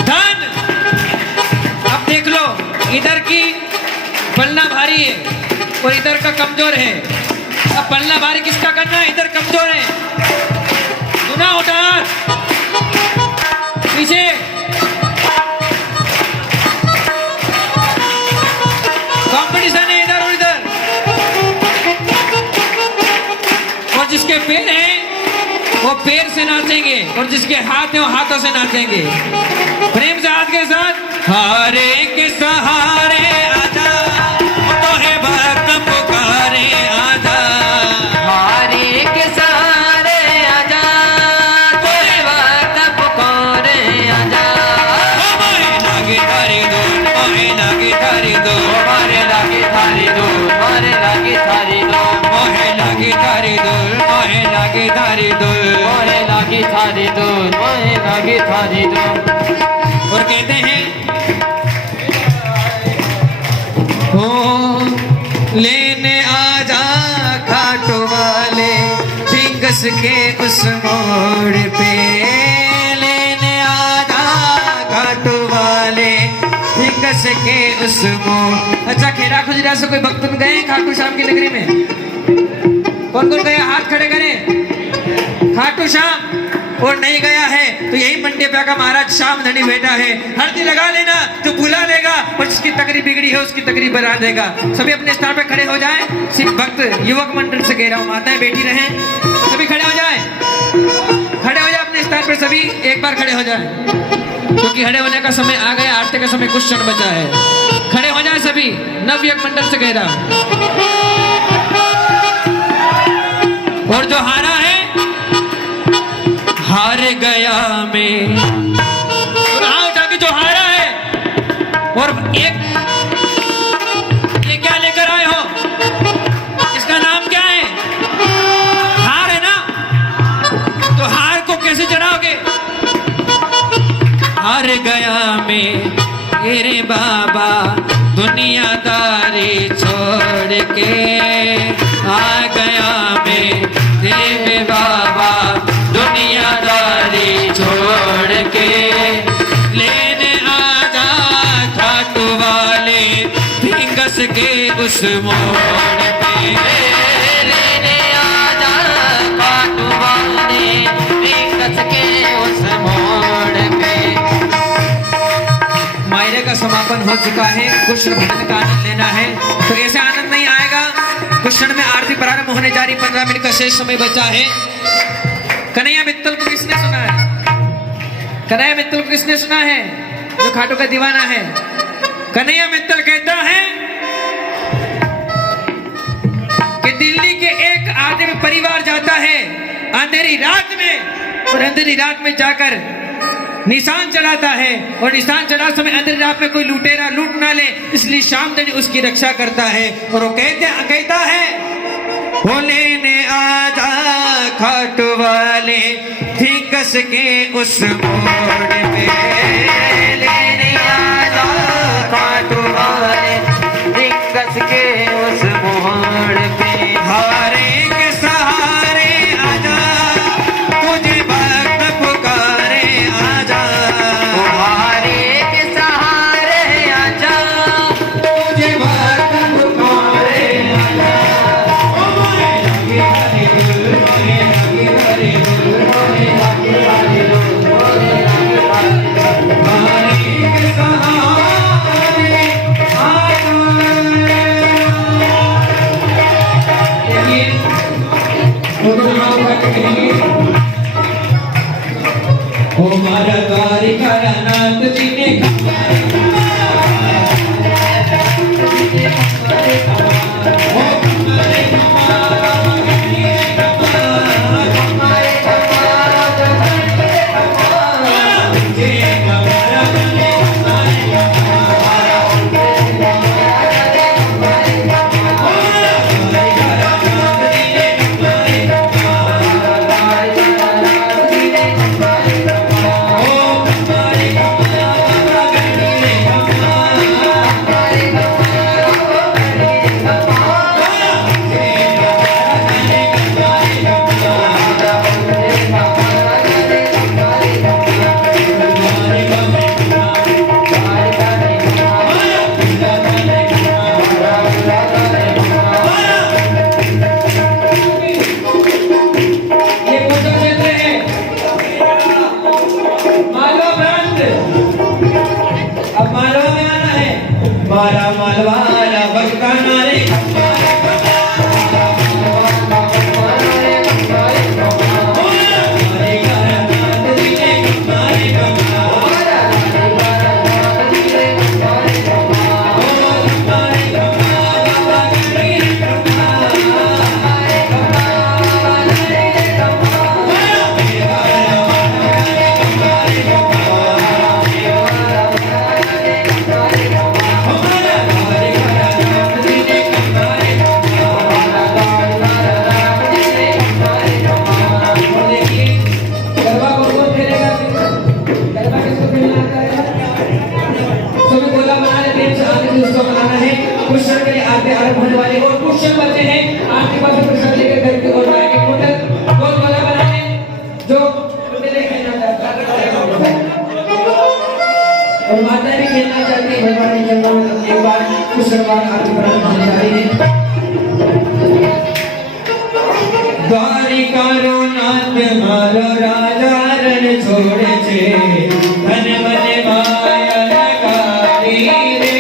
धन, अब देख लो इधर की पलना भारी है और इधर का कमजोर है। अब पलना भारी किसका करना है, इधर कमजोर है, सुना उठा पीछे। कंपटीशन है इधर और इधर, और जिसके पैर हैं वो पैर से नाचेंगे और जिसके हाथ हैं वो हाथों से नाचेंगे। प्रेम से हाथ के साथ हारे के सहारे आजा, तो है भक्त पुकारे आजा। हारे के सहारे आजा, तो है भक्त पुकारे आजा। मोहे लागे थारी धूल, मोहे लागे थारी धूल, मारे लागे थारी धूल, मारे लागे थारी धूल, मोहे लागे थारी धूल, मोहे लागे थारी धूल। मोहे लागे थारी धूल, मोहे लागे थारी धूल। और कहते हैं हो लेने आजा घाटों वाले भिंगस के उस मोड़ पे, लेने आजा घाटों वाले भिंगस के उस मोड़। अच्छा खेरा खुजरा से कोई भक्त गए खाटू श्याम की नगरी में? कौन कौन गया हाथ खड़े करें। खाटू श्याम और नहीं गया है तो यही मंडे पे का महाराज श्याम धनी बैठा है, हल्दी लगा लेना, जो बुला लेगा और जिसकी तकरीर बिगड़ी है उसकी तकरीर बना देगा। सभी अपने स्थान पे खड़े हो जाएं। सिर्फ भक्त युवक मंडल से कह रहा हूँ, माताएं बैठी रहें, सभी खड़े हो जाएं, खड़े हो जाए अपने स्थान पे, सभी एक बार खड़े हो जाएं, क्योंकि खड़े होने का समय आ गया, आरती का समय कुछ क्षण बचा है। खड़े हो जाए सभी, नवयुवक मंडल से कह रहा हूँ। और जो हारा है हार गया मैं, हाथ उठा के जो हारा है, और एक ये क्या लेकर आए हो, इसका नाम क्या है? हार है ना, तो हार को कैसे चढ़ाओगे? हार गया मैं तेरे बाबा दुनियादारी छोड़ के, आ गया मैं तेरे बाबा दुनियादारी छोड़ के, लेने आजा घाटू वाले भिंगस के उस मोड़ पे, लेने आजा घाटू वाले भिंगस के उस मोड़ पे। मायरे का समापन हो चुका है, कृष्ण भजन का आनंद लेना है, तो ऐसे आनंद नहीं आएगा। कृष्ण में आरती प्रारंभ होने जा रही, 15 मिनट का शेष समय बचा है। कन्हैया मित्तल को किसने सुना है? कन्हैया मित्तल को किसने सुना है? जो खाटू का दीवाना है। कन्हैया मित्तल कहता है कि दिल्ली के एक आदमी परिवार जाता है अंधेरी रात में, और अंधेरी रात में जाकर निशान चढ़ाता है, और निशान चढ़ा समय अंधेरी रात में कोई लुटेरा लूट ना ले, इसलिए श्यामधनी उसकी रक्षा करता है। और वो कहता है वो लेने आजा खाटू वाले भिंगस के उस मोड़ पे, लेने आजा घाटू वाले भिंगस के उस मोड़ पे। हारे के सहारे आजा, तुझे भक्त पुकारे आजा। हारे के सहारे आजा, ओ मारा द्वारिका नाथ जी ने कमारे मारा मालवारा भटकाना रे क्वेश्चन के लिए आगे आरंभ होने वाले और क्वेश्चन बचे हैं आपके पास क्वेश्चन लेकर घर की ओर आएंगे टोटल गोल गोला बनाने जो मेरे खेलना चाहता है और माता भी खेलना चाहती है भगवान के जन्म में एक बार क्वेश्चन बार आगे बढ़ाने होने जा रही है द्वारिका रो नाथ मारो राजा रण छोड़े छे मन मन माया लगारी रे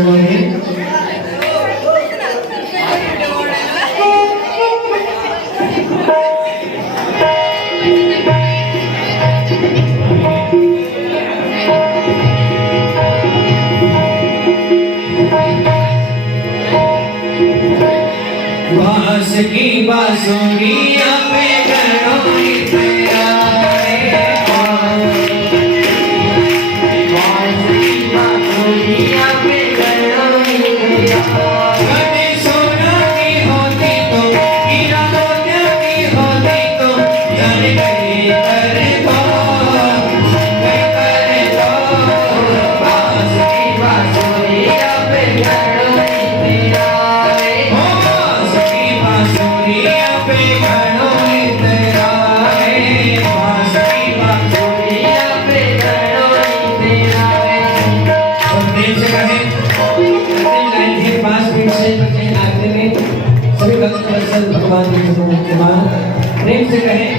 हुए हैं। बांस की बांसुरियां पे घरों पे आए, कभी सोना की होती तो हीरा मोतिया की होती तो जाने कहीं करे तो बांस की बांसुरियां पे घरों पे आए, बांस की बांसुरियां पे घरों पे आए, बांस की बांसुरियां पे घरों पे आए। और प्रेम से कहें, पांच मिनट से कहीं आते में सभी भक्त वत्सल भगवान के भगवान प्रेम से कहें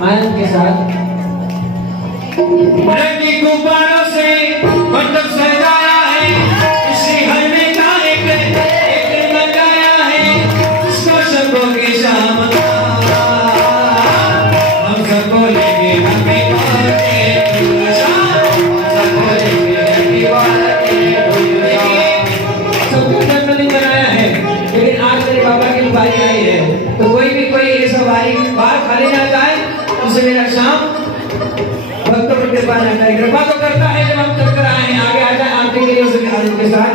आनंद के साथ। रंगी गुब्बारों से मंडप सजाया है, इसी घर में का एक लगाया है, इसको सबको की शाम हम सबको लेंगे हमें सबको लेंगे सबको जन्मदिन बनाया है, लेकिन आज मेरे बाबा की बारी आई है, तो कोई भी कोई ऐसा बारी बाहर खाली ना जाए, उसे मेरा शाम भक्तों पर कृपा न करे। कृपा तो करता है जब हम चलकर आए हैं, आगे आ जाए आरती के लिए उसे आनंद के साथ।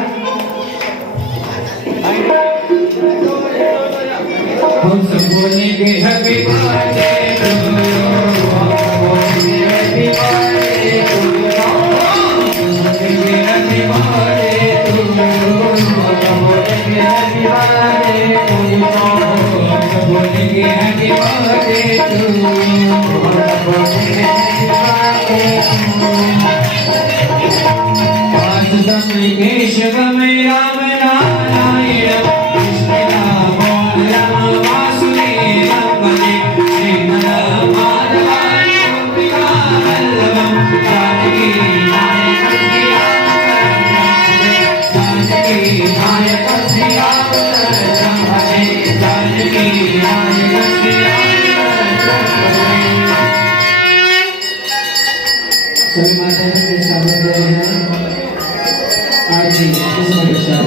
हम सब बोलेंगे हैप्पी बर्थडे टू यू, हम सब बोलेंगे happy birthday to you, happy birthday to you, हम सब बोलेंगे हैप्पी बर्थडे टू यू, हम सब बोलेंगे हैप्पी बर्थडे टू यू, हम सब बोलेंगे हैप्पी बर्थडे टू यू। आज समय के शिव में राम नारायण कृष्ण राम राम वासुदेव बने श्री राम माधवाय गोपिका वल्लभम जानकी नायक श्री राम जानकी नायक श्री राम भजे जानकी नायक श्री राम सभी माताओं के स्वागत कर रहे हैं। आज भी इस परीक्षा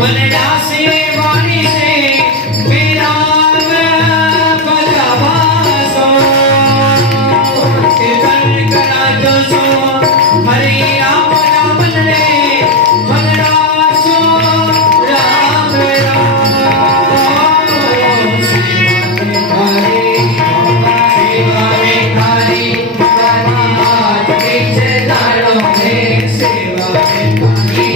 मन डासे वाणी से मेरा बजावा सो कीर्तन करा जो सो हरे राम राम रे मन डासो राम राम सेवा में थारी हाथ पीछे डालो है सेवा में थारी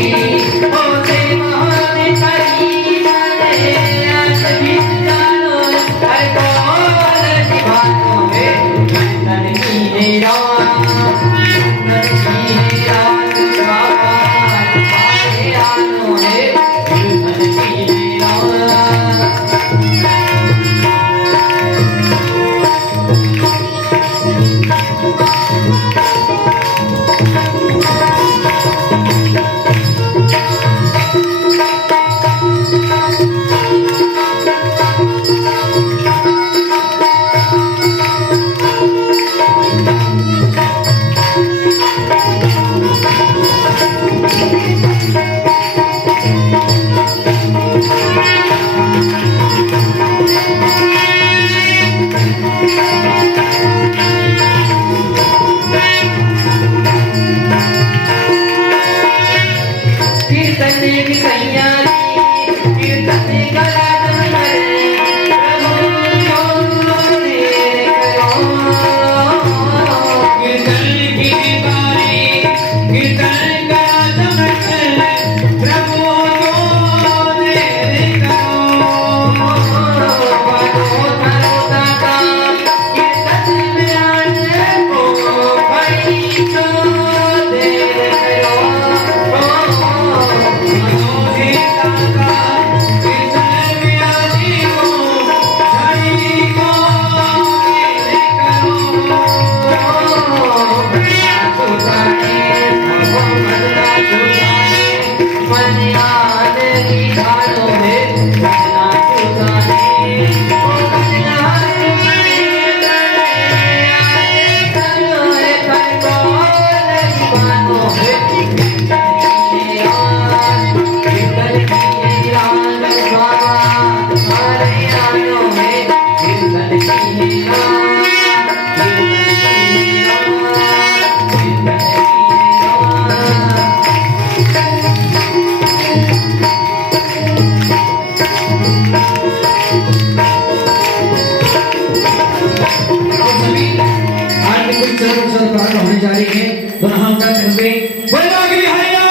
होने जा रही है तो हम कहेंगे बैरागी हरियाणा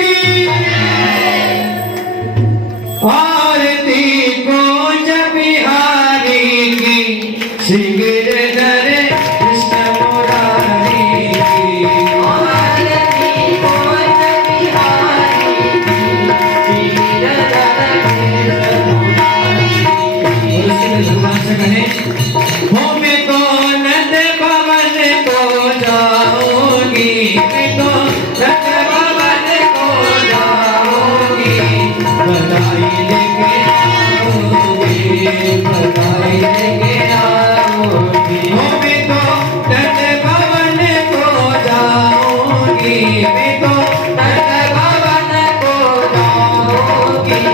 की आरती को जब बिहारी की श्री गिरधर कृष्ण मुरारी की आरती को जब बिहारी की श्री गिरधर कृष्ण मुरारी की। और उसके बाद भगवान से कहें हो मैं तो नंद भवन को जाऊंगी मैं तो नंद भवन को जाऊंगी बधाई लेके आऊंगी बधाई लेके आऊंगी हो मैं तो नंद भवन को जाऊंगी मैं तो नंद भवन को जाऊंगी